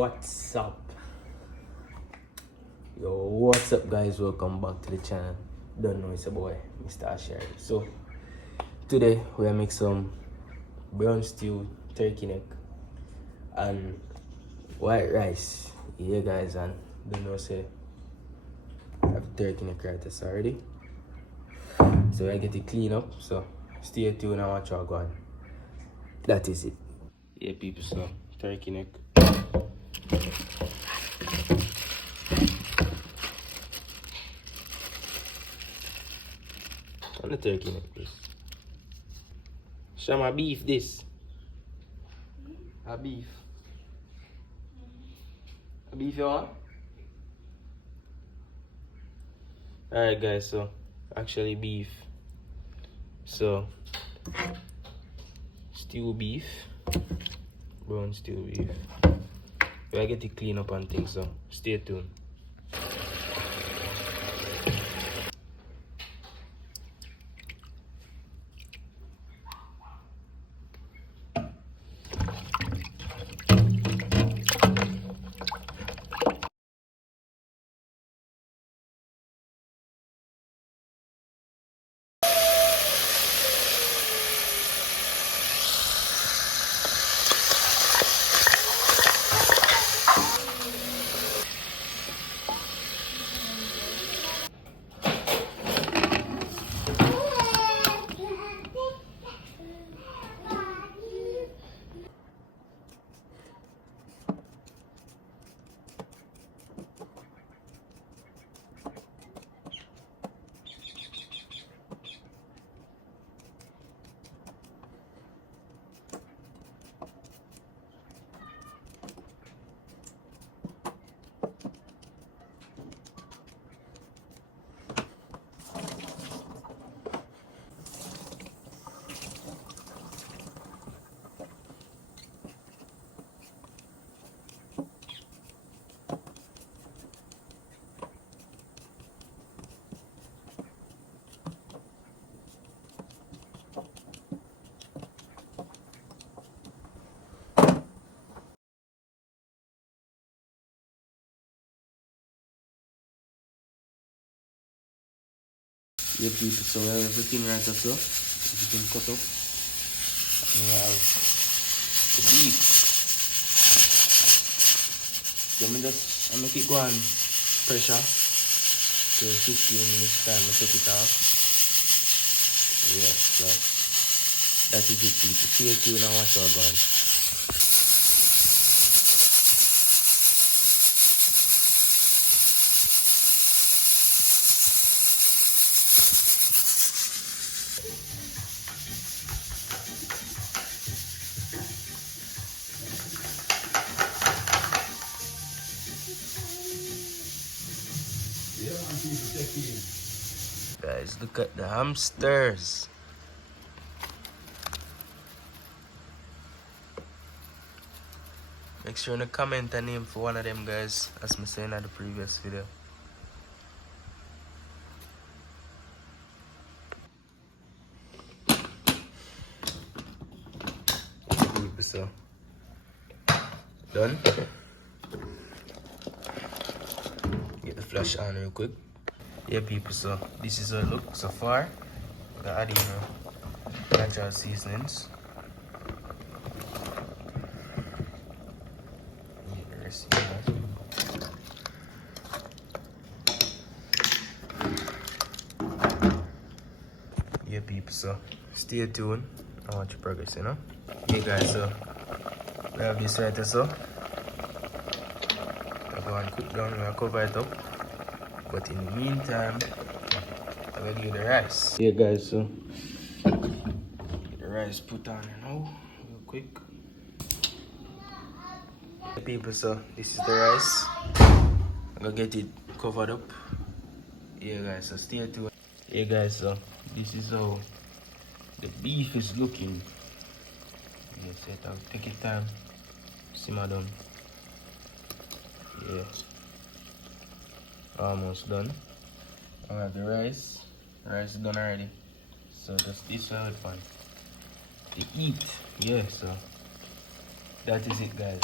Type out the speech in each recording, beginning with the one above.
What's up? Yo, what's up guys? Welcome back to the channel. Don't know, it's a boy, Mr. Asher. So today we'll make some brown stew, turkey neck and white rice. Yeah guys, and don't know, say I have turkey neck right this already. So I get it clean up, so stay tuned and watch how go on. That is it. Yeah people, so turkey neck. On the turkey neck, please. Show my beef this. A beef. A beef you want? Alright guys, so actually beef. So stew beef. Brown stew beef. I get it clean up and things, so stay tuned. Yeah people, so we have everything right up so everything cut up. And we have the beef. So I make it go on pressure till 15 minutes time I take it off. Yeah, so that is it people. Stay tuned and watch how going. Guys, look at the hamsters. Make sure to comment a name for one of them guys, as I said in the previous video. So done. Get the flash on real quick. Yeah people, so this is how it looks so far. We're adding natural seasonings. Yeah people, so stay tuned and watch your progress, you know. Yeah guys, so we have this right so I go and cook down, we'll cover it up. But in the meantime, I will do the rice. Yeah guys, so get the rice put on now, real quick. Yeah, people, so this is the rice. I'm gonna get it covered up. Yeah guys, so stay tuned. Yeah guys, so this is how the beef is looking. Yes, I'll take your time, simmer down. Yeah, almost done. Alright, the rice is done already. So just this one fun to eat. Yeah, so that is it guys.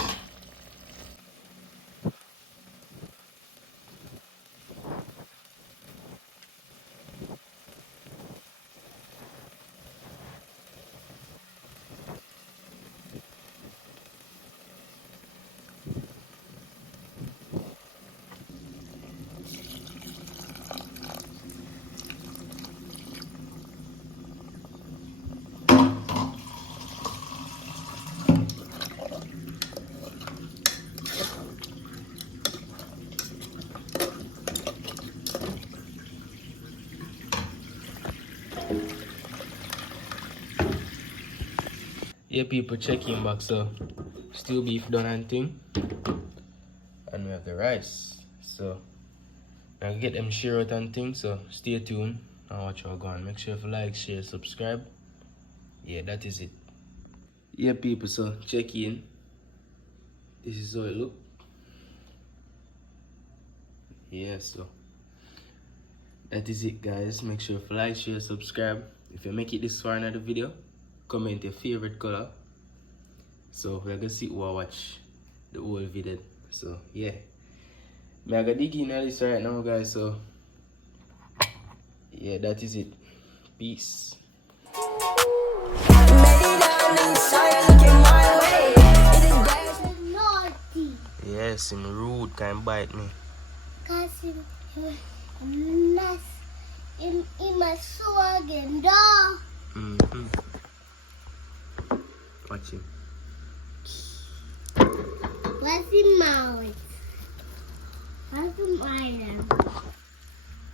Yeah, people, checking back. So, stew beef done and thing. And we have the rice. So, I get them share out and things. So, stay tuned and watch how go on. Make sure you like, share, subscribe. Yeah, that is it. Yeah, people, so check in. This is how it look. Yeah, so that is it, guys. Make sure you like, share, subscribe. If you make it this far in the video, comment your favorite color. So we're gonna see who I watch the whole video. So yeah, I'm gonna dig in on this right now, guys. So yeah, that is it. Peace. Yes, him rude, can't bite me. Cause him mess in my swag and dog. Watch him. What's in mouth? What's in my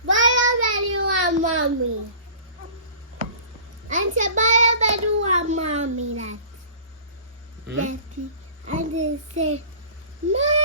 Why you want mommy? And say, why you want mommy that? Daddy. And they say, Mommy.